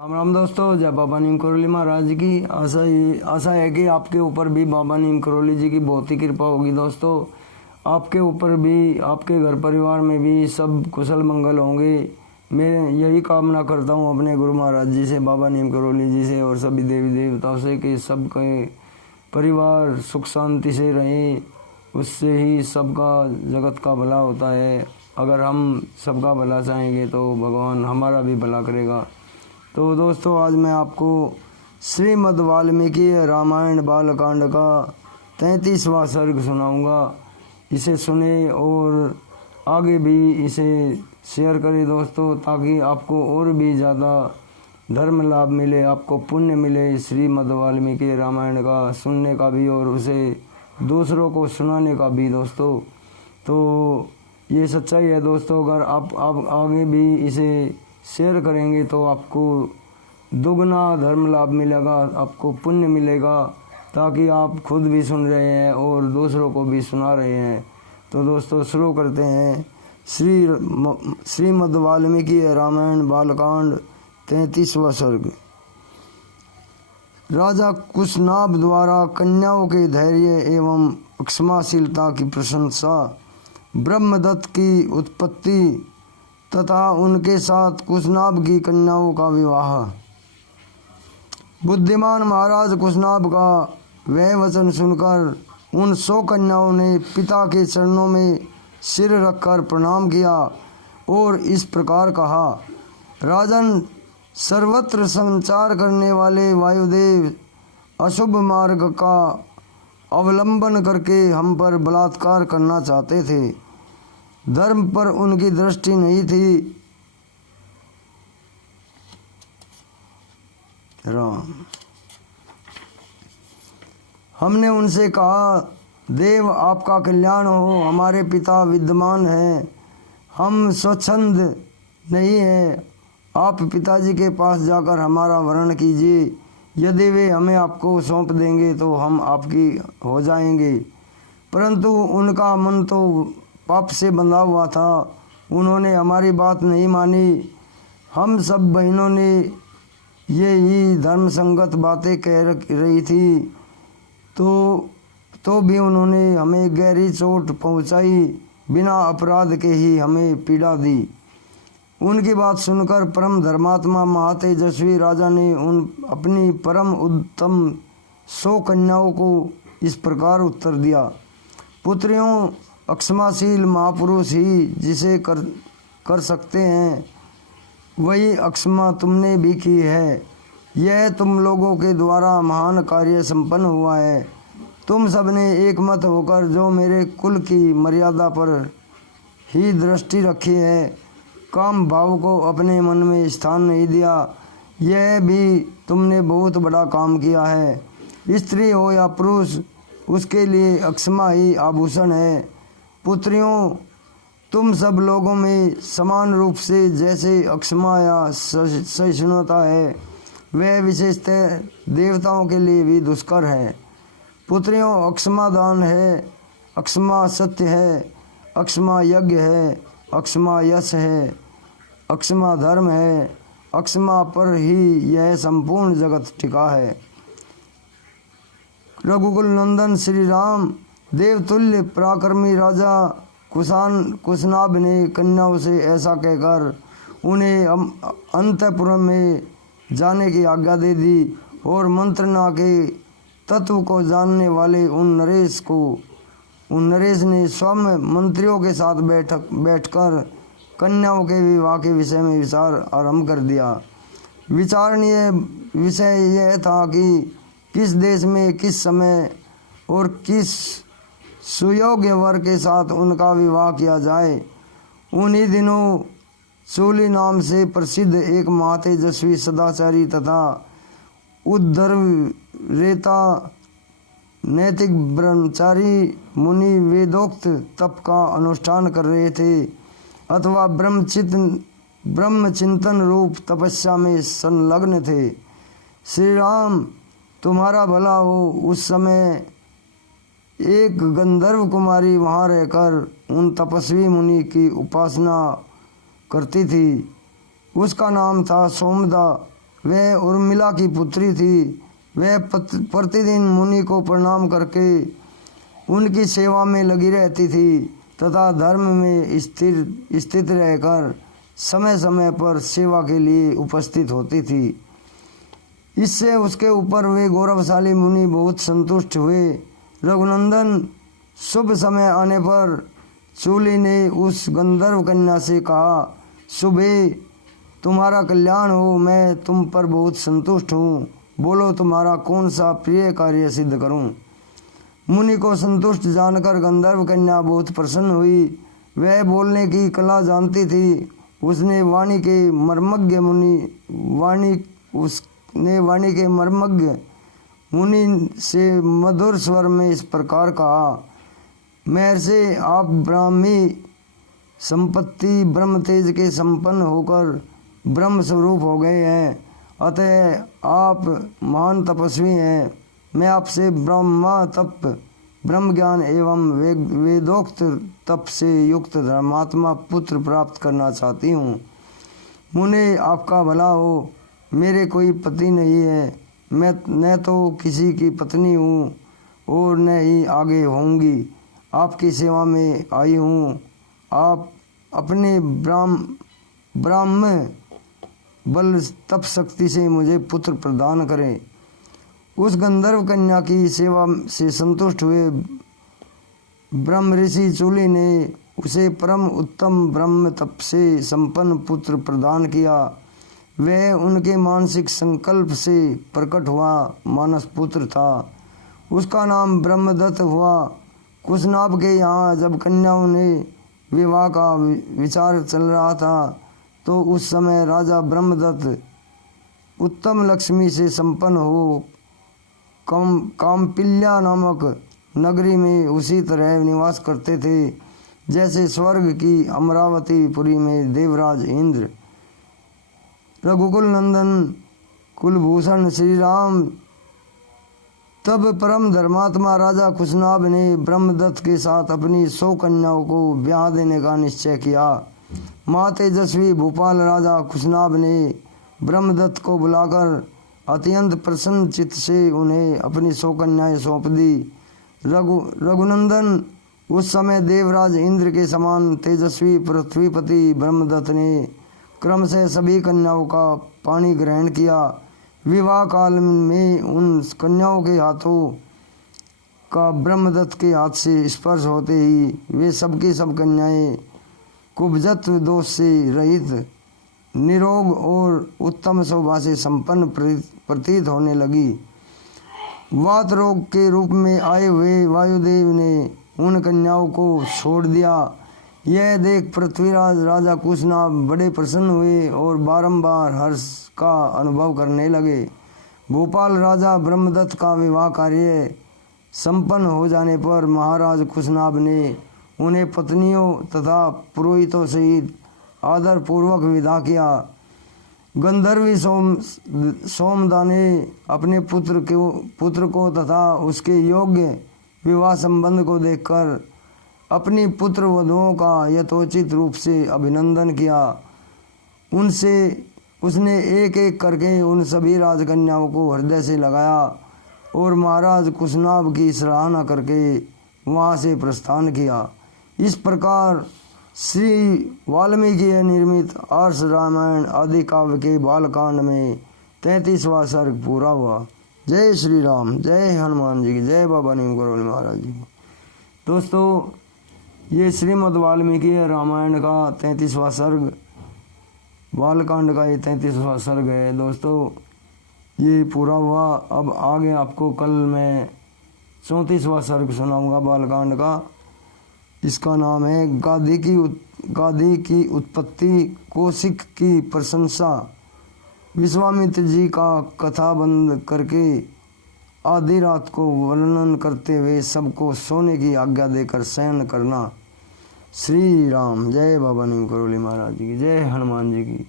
राम राम दोस्तों, जय बाबा नीम करोली महाराज की। आशा है कि आपके ऊपर भी बाबा नीम करोली जी की बहुत ही कृपा होगी। दोस्तों, आपके ऊपर भी, आपके घर परिवार में भी सब कुशल मंगल होंगे। मैं यही कामना करता हूँ अपने गुरु महाराज जी से, बाबा नीम करोली जी से और सभी देवी देवताओं से कि सबके परिवार सुख शांति से रहें। उससे ही सबका, जगत का भला होता है। अगर हम सबका भला चाहेंगे तो भगवान हमारा भी भला करेगा। तो दोस्तों, आज मैं आपको श्रीमद् वाल्मीकि रामायण बालकांड का 33वां सर्ग सुनाऊंगा। इसे सुने और आगे भी इसे शेयर करें दोस्तों, ताकि आपको और भी ज़्यादा धर्म लाभ मिले, आपको पुण्य मिले श्रीमद् वाल्मीकि रामायण का सुनने का भी और उसे दूसरों को सुनाने का भी दोस्तों। तो ये सच्चाई है दोस्तों। अगर आप आगे भी इसे शेयर करेंगे तो आपको दुगना धर्म लाभ मिलेगा, आपको पुण्य मिलेगा, ताकि आप खुद भी सुन रहे हैं और दूसरों को भी सुना रहे हैं। तो दोस्तों, शुरू करते हैं श्रीमद् वाल्मीकि रामायण बालकांड 33वां सर्ग। राजा कुशनाभ द्वारा कन्याओं के धैर्य एवं क्षमाशीलता की प्रशंसा, ब्रह्मदत्त की उत्पत्ति तथा उनके साथ कुशनाभ की कन्याओं का विवाह। बुद्धिमान महाराज कुशनाभ का वह वचन सुनकर उन 100 कन्याओं ने पिता के चरणों में सिर रखकर प्रणाम किया और इस प्रकार कहा, राजन, सर्वत्र संचार करने वाले वायुदेव अशुभ मार्ग का अवलंबन करके हम पर बलात्कार करना चाहते थे। धर्म पर उनकी दृष्टि नहीं थी। राम, हमने उनसे कहा, देव आपका कल्याण हो, हमारे पिता विद्यमान हैं, हम स्वच्छंद नहीं हैं। आप पिताजी के पास जाकर हमारा वरण कीजिए। यदि वे हमें आपको सौंप देंगे तो हम आपकी हो जाएंगे। परंतु उनका मन तो पाप से बंधा हुआ था। उन्होंने हमारी बात नहीं मानी। हम सब बहनों ने ये ही धर्म संगत बातें कह रही थी तो भी उन्होंने हमें गहरी चोट पहुंचाई। बिना अपराध के ही हमें पीड़ा दी। उनकी बात सुनकर परम धर्मात्मा महातेजस्वी राजा ने अपनी परम उत्तम 100 कन्याओं को इस प्रकार उत्तर दिया, पुत्रियों, अक्षमाशील महापुरुष ही जिसे कर सकते हैं, वही अक्षमा तुमने भी की है। यह तुम लोगों के द्वारा महान कार्य संपन्न हुआ है। तुम सबने एक मत होकर जो मेरे कुल की मर्यादा पर ही दृष्टि रखी है, काम भाव को अपने मन में स्थान नहीं दिया, यह भी तुमने बहुत बड़ा काम किया है। स्त्री हो या पुरुष, उसके लिए अक्षमा ही आभूषण है। पुत्रियों, तुम सब लोगों में समान रूप से जैसे अक्षमा या सहिष्णुता है, वह विशेषतः देवताओं के लिए भी दुष्कर है। पुत्रियों, अक्षमा दान है, अक्षमा सत्य है, अक्षमा यज्ञ है, अक्षमा यश है, अक्षमा धर्म है, अक्षमा पर ही यह संपूर्ण जगत टिका है। रघुकुल नंदन श्री राम, देवतुल्य पराक्रमी राजा कुशनाभ ने कन्याओं से ऐसा कहकर उन्हें अंतःपुर में जाने की आज्ञा दे दी और मंत्रणा के तत्व को जानने वाले उन नरेश ने स्वयं मंत्रियों के साथ बैठकर कन्याओं के विवाह के विषय में विचार आरंभ कर दिया। विचारणीय विषय यह था कि किस देश में, किस समय और किस सुयोग्य वर के साथ उनका विवाह किया जाए। उन्हीं दिनों चूली नाम से प्रसिद्ध एक महातेजस्वी सदाचारी तथा उद्धरेता नैतिक ब्रह्मचारी मुनि वेदोक्त तप का अनुष्ठान कर रहे थे अथवा ब्रह्मचिंतन रूप तपस्या में संलग्न थे। श्री राम, तुम्हारा भला हो। उस समय एक गंधर्व कुमारी वहाँ रहकर उन तपस्वी मुनि की उपासना करती थी। उसका नाम था सोमदा। वह उर्मिला की पुत्री थी। वह प्रतिदिन मुनि को प्रणाम करके उनकी सेवा में लगी रहती थी तथा धर्म में स्थित रहकर समय समय पर सेवा के लिए उपस्थित होती थी। इससे उसके ऊपर वे गौरवशाली मुनि बहुत संतुष्ट हुए। रघुनंदन शुभ समय आने पर चूली ने उस गंधर्व कन्या से कहा, शुभे, तुम्हारा कल्याण हो, मैं तुम पर बहुत संतुष्ट हूँ। बोलो तुम्हारा कौन सा प्रिय कार्य सिद्ध करूँ। मुनि को संतुष्ट जानकर गंधर्व कन्या बहुत प्रसन्न हुई। वह बोलने की कला जानती थी। उसने वाणी के मर्मज्ञ मुनि से मधुर स्वर में इस प्रकार कहा, महर्षि, आप ब्राह्मी संपत्ति ब्रह्म तेज के संपन्न होकर ब्रह्म स्वरूप हो गए हैं, अतः आप महान तपस्वी हैं। मैं आपसे ब्रह्मा तप, ब्रह्म ज्ञान एवं वेदोक्त तप से युक्त धर्मात्मा पुत्र प्राप्त करना चाहती हूँ। मुने, आपका भला हो। मेरे कोई पति नहीं है, मैं न तो किसी की पत्नी हूँ और न ही आगे होंगी। आपकी सेवा में आई हूँ। आप अपने ब्राह्म बल तप शक्ति से मुझे पुत्र प्रदान करें। उस गंधर्व कन्या की सेवा से संतुष्ट हुए ब्रह्म ऋषि चूली ने उसे परम उत्तम ब्रह्म तप से संपन्न पुत्र प्रदान किया। वह उनके मानसिक संकल्प से प्रकट हुआ मानस पुत्र था। उसका नाम ब्रह्मदत्त हुआ। कुशनाभ के यहाँ जब कन्याओं ने विवाह का विचार चल रहा था तो उस समय राजा ब्रह्मदत्त उत्तम लक्ष्मी से संपन्न हो कामपिल्या नामक नगरी में उसी तरह निवास करते थे जैसे स्वर्ग की अमरावती पुरी में देवराज इंद्र। रघुकुल नंदन कुलभूषण श्री राम। तब परम धर्मात्मा राजा कुशनाभ ने ब्रह्मदत्त के साथ अपनी 100 कन्याओं को ब्याह देने का निश्चय किया। माँ तेजस्वी भूपाल राजा कुशनाभ ने ब्रह्मदत्त को बुलाकर अत्यंत प्रसन्न चित्त से उन्हें अपनी 100 कन्याएं सौंप दी। रघुनंदन, उस समय देवराज इंद्र के समान तेजस्वी पृथ्वीपति ब्रह्मदत्त ने क्रम से सभी कन्याओं का पानी ग्रहण किया। विवाह काल में उन कन्याओं के हाथों का ब्रह्मदत्त के हाथ से स्पर्श होते ही वे सबकी सब कन्याएं कुब्जत्व दोष से रहित, निरोग और उत्तम शोभा से संपन्न प्रतीत होने लगी। वात रोग के रूप में आए हुए वायुदेव ने उन कन्याओं को छोड़ दिया। यह देख पृथ्वीराज राजा कुशनाभ बड़े प्रसन्न हुए और बारंबार हर्ष का अनुभव करने लगे। भोपाल राजा ब्रह्मदत्त का विवाह कार्य संपन्न हो जाने पर महाराज कुशनाभ ने उन्हें पत्नियों तथा पुरोहितों सहित आदर पूर्वक विदा किया। गंधर्वी सोमदा ने अपने पुत्र को तथा उसके योग्य विवाह संबंध को देखकर अपनी पुत्र वधुओं का यथोचित रूप से अभिनंदन किया। उसने एक एक करके उन सभी राजकन्याओं को हृदय से लगाया और महाराज कुशनाभ की सराहना करके वहाँ से प्रस्थान किया। इस प्रकार श्री वाल्मीकि निर्मित आर्ष रामायण आदि काव्य के बालकांड में 33वां सर्ग पूरा हुआ। जय श्री राम, जय हनुमान जी की, जय बाबा नीम करोली महाराज जी की। दोस्तों, ये श्रीमद् वाल्मीकि रामायण का 33वां सर्ग, बालकांड का ये 33वां सर्ग है। दोस्तों, ये पूरा हुआ। अब आगे आपको कल मैं 34वां सर्ग सुनाऊंगा बालकांड का। इसका नाम है गादी की उत्पत्ति, कौशिक की प्रशंसा। विश्वामित्र जी का कथा बंद करके आधी रात को वर्णन करते हुए सबको सोने की आज्ञा देकर शयन करना। श्री राम। जय बाबा नीम करोली महाराज जी की, जय हनुमान जी की।